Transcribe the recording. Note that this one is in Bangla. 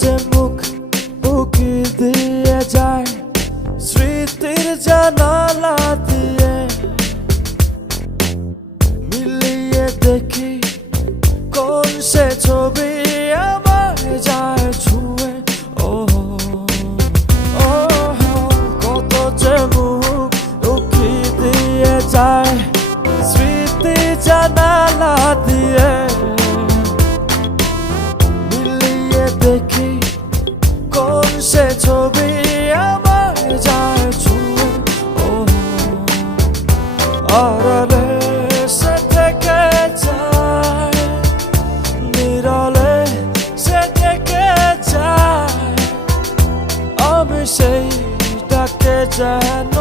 যে মুখ উকি দিয়ে যায় স্মৃতির জানালা দিয়ে, মিলিয়ে দেখি কোন সে ছবি আমার যায় ছুঁয়ে। ও ও কত যে মুখ উকি দিয়ে যায় স্মৃতি জানালা দিয়ে, মিলিয়ে দেখি কোন সে ছবি আমার যায় ছুঁয়ে। ও আড়ালে সে থেকে যায়, নিরলে সে থেকে যায়, আমি সেই ডাকে যেন